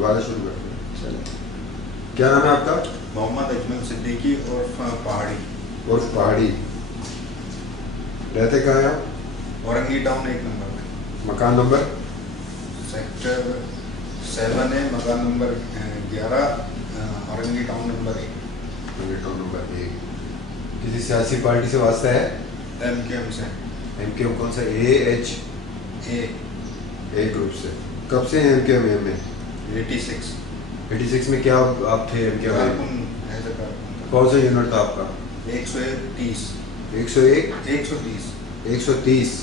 दोबारा शुरू करते हैं। चलिए, क्या नाम है आपका? मोहम्मद अजमल सिद्दीकी और पहाड़ी। उर्फ पहाड़ी। रहते कहाँ हैं आप? औरंगी टाउन 1 नंबर में। मकान नंबर? सेक्टर 7 है, मकान number 11, Orangi town number 1। Orangi town number 1। किसी सियासी पार्टी से वास्ता है? MKM से। MKM कौन सा? AH? ए ग्रुप से। कब से हैं MKM में? 86। 86 में क्या आप थे MKM में? कारकुन ऐसे कारकुन। कौन सा यूनिट था आपका? 130। 101? 130। 130।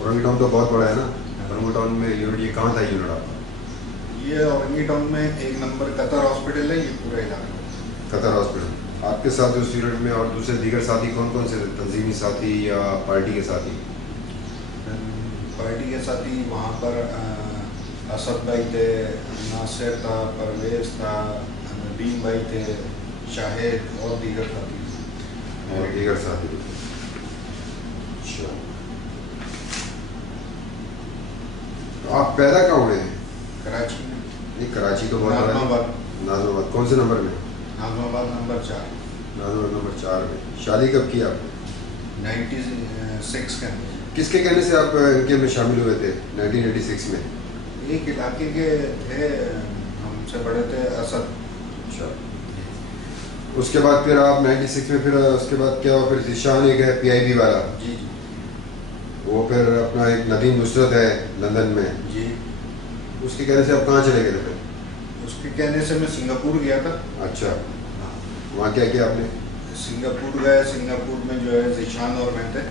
औरंगी टाउन तो बहुत बड़ा है ना। औरंगी टाउन में यूनिट, ये कहाँ था यूनिट आपका? ये औरंगी टाउन में 1 नंबर कतर हॉस्पिटल है, ये पूरा इलाका। Qatar hospital. आपके साथ उस यूनिट में और दूसरे दीगर साथी कौन कौन से थे? तंजीमी साथी या पार्टी के साथी? पार्टी के साथी वहाँ पर असद भाई थे, नासिर था, परवेज था, नदीम भाई थे, शाहिद और दीगर साथी। और दीगर साथी। अच्छा, तो आप पैदा कहाँ हुए हैं? कराची में। ये कराची तो बहुत बड़ा है। नाजमाबाद। नाजमाबाद कौन से नंबर में? नाजमाबाद नंबर 4। नाजमाबाद नंबर 4 में। शादी कब की आपने? 96 के अंदर। किसके कहने से आप इनके में शामिल हुए थे 1986 में? एक इलाके के थे, हमसे बड़े थे, असद। अच्छा, उसके बाद फिर आप 96 में, फिर उसके बाद क्या हुआ? फिर ज़ीशान एक है PIB वाला, जी जी। वो फिर अपना एक नदीम नुसरत है लंदन में, जी। उसके कहने से आप कहाँ चले गए थे फिर? उसके कहने से मैं सिंगापुर गया था। अच्छा, वहाँ क्या किया आपने? सिंगापुर गए, सिंगापुर में जो है ज़ीशान और मैं थे।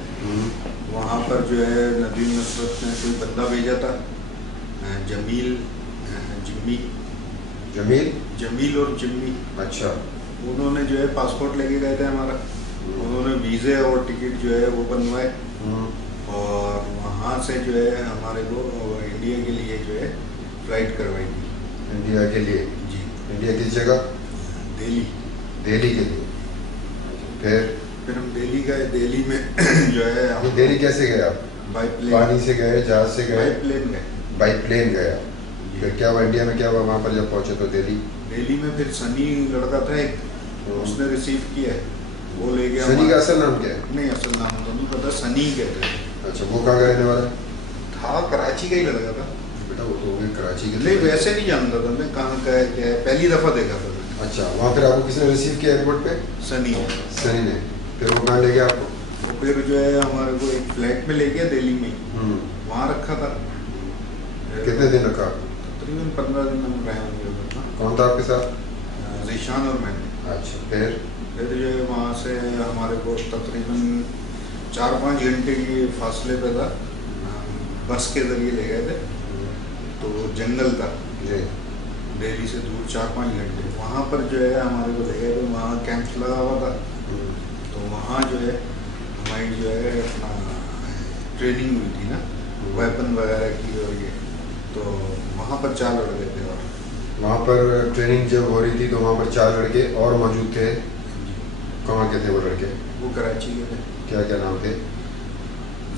वहाँ पर जो है नदीम नुसरत ने कोई बंदा भेजा था, जमील और जिम्मी। अच्छा। उन्होंने जो है पासपोर्ट लेके गए थे हमारा। उन्होंने वीज़े और टिकट जो है वो बनवाए, और वहाँ से जो है हमारे को इंडिया के लिए जो है फ्लाइट करवाई थी। इंडिया के लिए? जी। इंडिया किस जगह? दिल्ली। दिल्ली के लिए। फिर हम दिल्ली गए। दिल्ली में जो है ये दिल्ली कैसे गए आप? By plane. पानी से गए, जहाज से गए? बाई प्लेन गए। बाई प्लेन गया। फिर क्या हुआ इंडिया में? क्या हुआ वहाँ पर जब पहुँचे तो दिल्ली में? फिर सनी लड़का था एक, उसने रिसीव किया है, वो ले गया। सनी का असल नाम क्या है? नहीं, असल नाम तो नहीं पता, सनी कहते हैं। अच्छा, वो कहाँ का रहने वाला था? कराची का ही लड़का था। बेटा वो तो कराची के। नहीं, वैसे नहीं जानता था मैं कहाँ का है क्या है, पहली दफ़ा देखा था। अच्छा, वहाँ फिर आपको किसने रिसीव किया एयरपोर्ट पे? सनी ने। फिर वो कहाँ ले गया आपको? वो फिर जो है हमारे को एक फ्लैट में ले गया दिल्ली में, वहाँ रखा था। कितने दिन रखा? तकरीबन 15 दिन हम रहे होंगे। कौन था आपके साथ? ज़ीशान और मैं। अच्छा, फिर जो है वहाँ से हमारे को तकरीबन 4-5 घंटे के फासले पे था, बस के ज़रिए ले गए थे। तो जंगल था दिल्ली से दूर, 4-5 घंटे। वहाँ पर जो है हमारे को ले गए थे, वहाँ कैंप लगा हुआ था। तो वहाँ जो है हमारी जो है अपना ट्रेनिंग हुई थी ना, वेपन वगैरह की, और ये तो वहाँ पर 4 लड़के थे। और वहाँ पर ट्रेनिंग जब हो रही थी तो वहाँ पर 4 लड़के और मौजूद थे। कहाँ के थे वो लड़के? वो कराची के थे। क्या क्या नाम थे?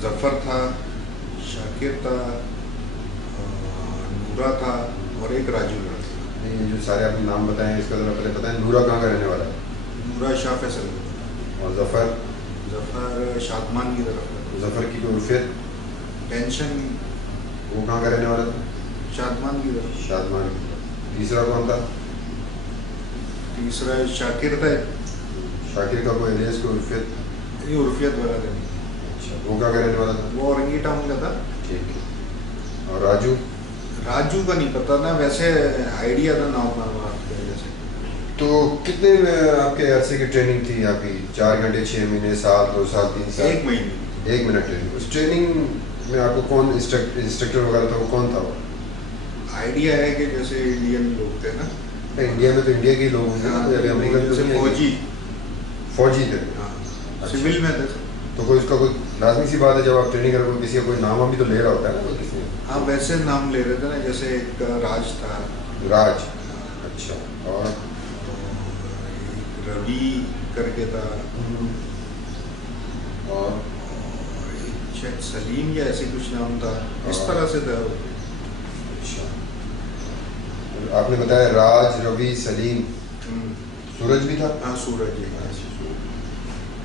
जफ़र था, शाकिर था, नूरा था, और एक राजू लड़का। नहीं, जो सारे आपने नाम बताए इसका ज़रा पहले बताएं। नूरा कहाँ का रहने वाला है? नूरा शाह फैसल। और जफ़र? जफ़र शादमान की तरफ। जफ़र की कोई उर्फियत? टेंशन। वो कहाँ का रहने वाला था? शादमान की तरफ। शादमान की। तीसरा कौन था? तीसरा शाकिर था। शाकिर का कोई एलियस, कोई उर्फियत? ये उर्फियत वगैरह नहीं। अच्छा, वो कहाँ का रहने वाला था? वो औरंगी टाउन का था। ठीक है। और राजू? राजू का नहीं पता ना, वैसे आइडिया था नाम की वजह से। तो कितने आपके अरसे की ट्रेनिंग थी आपकी? 4 घंटे, 6 महीने, साल, 2 साल, 3 साल? 1 महीने। 1 मिनट ट्रेनिंग। उस ट्रेनिंग में आपको कौन इंस्ट्रक्टर वगैरह था? वो कौन था वो? आइडिया है कि जैसे इंडियन लोग थे ना। इंडिया में तो इंडिया के लोग होंगे ना, अमेरिकन तो नहीं। फौजी थे। सिविल में थे। तो कोई उसका कोई लाजमी सी बात है जब आप ट्रेनिंग कर रहे हो, किसी का कोई नाम भी तो ले रहा होता है ना किसी? हाँ, वैसे नाम ले रहे थे ना, जैसे एक राज था। राज? अच्छा। और रवि करके था, और शायद सलीम या ऐसे कुछ नाम था, इस तरह से था। अच्छा। आपने बताया राज, रवि, सलीम, सूरज भी था। हाँ सूरज जी।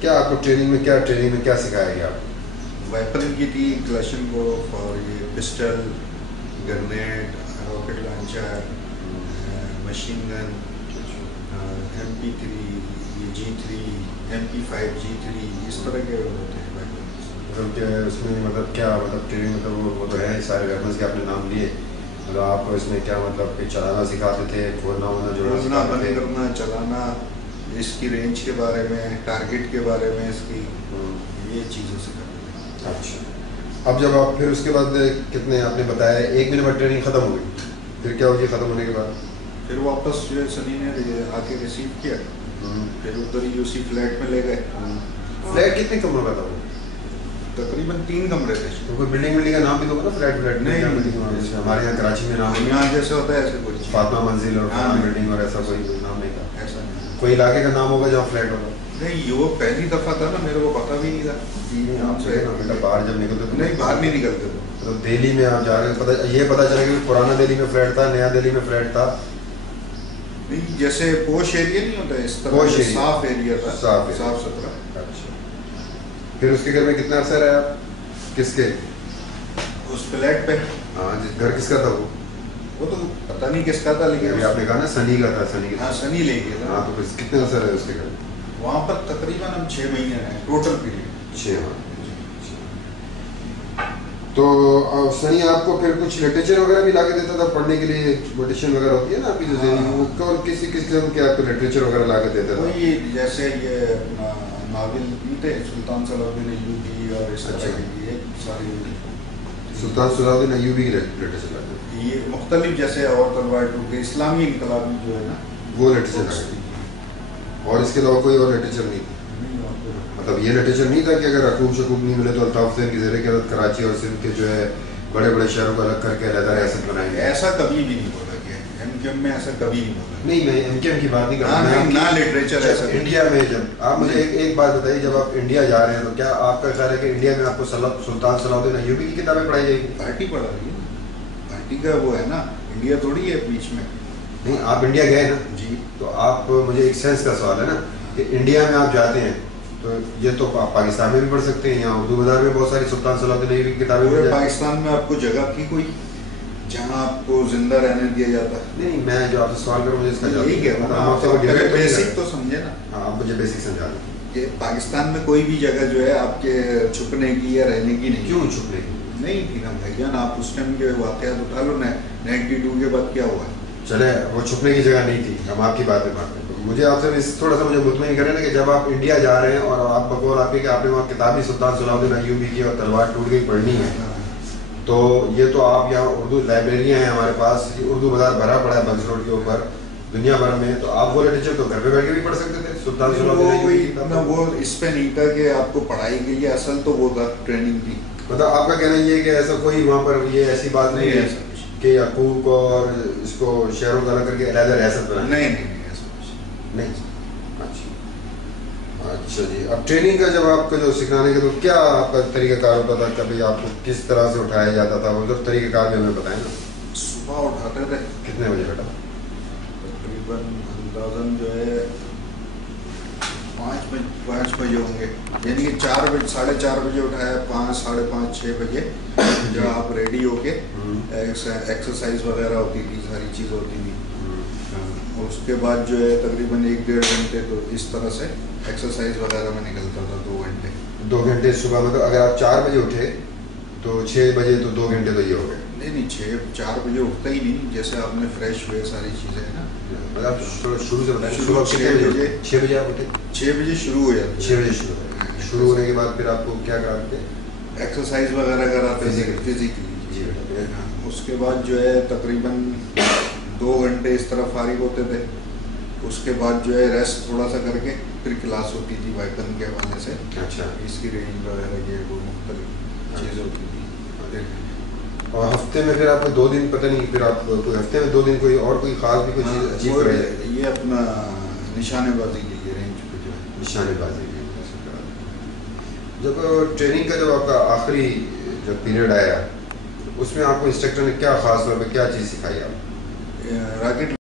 क्या आपको ट्रेनिंग में क्या सिखाया गया आपको? वेपन की थी, क्लैशनकोफ और ये pistol, grenade, rocket launcher, machine gun, MP3, ये G3, MP5 G3, इस तरह के होते हैं वेपन। मतलब क्या उसमें मतलब क्या मतलब ट्रेनिंग मतलब वो तो है सारे वेपन्स के आपने नाम लिए, मतलब आपको इसमें क्या मतलब कि चलाना सिखाते थे, खोलना होना जो खोलना, बंद करना, चलाना, इसकी रेंज के बारे में, टारगेट के बारे में, इसकी ये चीज़ें सिखाते थे। अच्छा, अब जब आप फिर उसके बाद कितने आपने बताया 1 महीने बाद ट्रेनिंग ख़त्म हो गई, फिर क्या हुआ ख़त्म होने के बाद? फिर वापस जो है सनी ने आके रिसीव किया, फिर उधर ही उसी फ्लैट में ले गए। फ्लैट कितने कमरों का था वो? तकरीबन 3 कमरे थे। तो कोई बिल्डिंग का नाम भी तो होगा ना, फ्लैट नहीं, हमारे यहाँ कराची में नाम यहाँ जैसे होता है ऐसे कुछ फातिमा मंजिल और बिल्डिंग और ऐसा कोई नाम नहीं था? ऐसा नहीं। कोई इलाके का नाम होगा जहाँ फ्लैट होगा? नहीं, वो पहली दफ़ा था ना, मेरे को पता भी नहीं था। बेटा बाहर जब निकलते नहीं, बाहर नहीं निकलते तो दिल्ली में आप जा रहे हैं, पता चला कि पुराना दिल्ली में फ्लैट था, नया दिल्ली में फ्लैट था। नहीं, जैसे पोश एरिया नहीं होता इस तरह, पोश एरिया, साफ एरिया था, साफ सुथरा। अच्छा, फिर उसके घर में कितना अर्सा रहे आप? किसके? उस फ्लैट पे। हाँ, घर किसका था वो तो पता नहीं किसका था, लेकिन अभी आपने कहा ना सनी का था, सनी का। हाँ, सनी ले गया था। हाँ, तो कितने अर्सा रहे उसके घर? वहाँ पर तकरीबन हम 6 महीने रहे टोटल पीरियड। 6 माह। तो सनी आपको फिर कुछ लिटरेचर वगैरह भी ला के देता था पढ़ने के लिए? मेडिटेशन वगैरह होती है ना आपकी जो वो कौन किस किस्म के आपको लिटरेचर वगैरह ला के देता था? वही जैसे ये अपना नावल थे, सुल्तान सलाहुद्दीन अय्यूबी और इस तरह की ये सारी। सुल्तान सलाहुद्दीन अय्यूबी की लिटरेचर लाते थे ये मुख्तलिफ, जैसे और तलवार टूट के इस्लामी इनकलाब जो है ना, वो लिटरेचर लाते थे। और इसके अलावा कोई और लिटरेचर नहीं था? मतलब ये लिटरेचर नहीं था कि अगर अकूब शकूब नहीं मिले तो अल्ताफ हुसैन की ज़ेर क़यादत कराची और सिंध के जो है बड़े बड़े शहरों को अलग करके अलग रियासत बनाएंगे? ऐसा कभी भी नहीं बोला गया, एमकेएम में ऐसा कभी नहीं बोला। नहीं, मैं एमकेएम की बात नहीं कर रहा, ना लिटरेचर ऐसा। इंडिया में जब आप मुझे एक बात बताइए, जब आप इंडिया जा रहे हैं तो क्या आपका ख्याल है कि इंडिया में आपको सुल्तान सलाहुद्दीन अय्यूबी की किताबें पढ़ाई जाएगी? पार्टी पढ़ा रही है, पार्टी का वो है ना, इंडिया थोड़ी है बीच में। नहीं, आप इंडिया गए ना जी, तो आप मुझे एक सेंस का सवाल है ना कि इंडिया में आप जाते हैं तो ये तो आप पाकिस्तान में भी पढ़ सकते हैं, यहाँ उर्दू बाजार में बहुत सारी सुल्तान सलाहुद्दीन अय्यूबी की किताबें। पूरे पाकिस्तान में आपको जगह थी कोई जहाँ आपको जिंदा रहने दिया जाता? नहीं, मैं जो आपसे सवाल करूँ मुझे इसका यही कह रहा हूँ, बेसिक तो समझे ना। हाँ, आप मुझे बेसिक समझा दें कि पाकिस्तान में कोई भी जगह जो है आपके छुपने की या रहने की नहीं। क्यों छुपने की नहीं थी ना भाईजान, आप उस टाइम के वाकयात उठा लो ना, 92 के बाद क्या हुआ। चले, वो छुपने की जगह नहीं थी, हम आपकी बात में बात करें। मुझे आपसे इस थोड़ा सा मुझे मुतमईन करें ना कि जब आप इंडिया जा रहे हैं और आप बकौल आपके कि आपने वहाँ किताबी सुल्तान सलाहुद्दीन अय्यूबी की और तलवार टूट गई पढ़नी है, तो ये तो आप यहाँ उर्दू लाइब्रेरियाँ हैं हमारे पास, उर्दू बाजार भरा पड़ा है बंस रोड के ऊपर दुनिया भर में, तो आप वो लिटरेचर तो घर पे बैठ के भी पढ़ सकते थे। सुल्तान सलाहुद्दीन अय्यूबी वो इस पे नहीं था कि आपको पढ़ाई के लिए, असल तो वो था ट्रेनिंग की। मतलब आपका कहना ये है कि ऐसा कोई वहाँ पर ये ऐसी बात नहीं है कि यकूक और इसको शहरों का अलग करके अलग रियासत बनाए? नहीं, ऐसा कुछ नहीं। अच्छा जी, अब ट्रेनिंग का जब आपका जो सिखाने का तो क्या आपका तरीकाकार होता था, कभी आपको किस तरह से उठाया जाता था, वो जो तरीकाकार भी हमें बताएं ना। सुबह उठाते थे। कितने बजे बेटा? तकरीबन अंदाजन जो है 5 बजे होंगे, यानी कि 4 बजे 4:30 बजे उठाया, 5, 5:30, 6 बजे जब आप रेडी होके एक्सरसाइज वगैरह होती थी, सारी चीज़ होती थी। उसके बाद जो है तकरीबन 1-1.5 घंटे तो इस तरह से एक्सरसाइज वगैरह में निकलता था। 2 घंटे 2 घंटे सुबह, मतलब अगर आप 4 बजे उठे तो 6 बजे तो 2 घंटे तो ये हो गए? नहीं, 4 बजे उठता ही नहीं, जैसे आपने फ्रेश हुए सारी चीज़ें है ना। मतलब शुरू से बताएं, शुरू 6 बजे। 6 बजे आप उठे? 6 बजे शुरू हो जाती है। 6 बजे शुरू होने के बाद फिर आपको क्या कराते? एक्सरसाइज वगैरह कराते फिजिकली। उसके बाद जो है तकरीबन 2 घंटे इस तरह फारिग होते थे। उसके बाद जो है रेस्ट थोड़ा सा करके फिर क्लास होती थी वेपन के हवाले से। अच्छा, इसकी रेंज वगैरह ये वो मुख्तलिफ चीज़ें होती थी। और हफ्ते में फिर आपको 2 दिन पता नहीं, फिर आप कोई हफ्ते में 2 दिन कोई और कोई खास भी कोई चीज़ अचीव कराई? ये अपना निशानेबाजी के लिए रेंज पे जो है निशानेबाजी के जब ट्रेनिंग का जब आपका आखिरी जब पीरियड आया उसमें आपको इंस्ट्रक्टर ने क्या खास तौर पे क्या चीज़ सिखाई? आप रॉकेट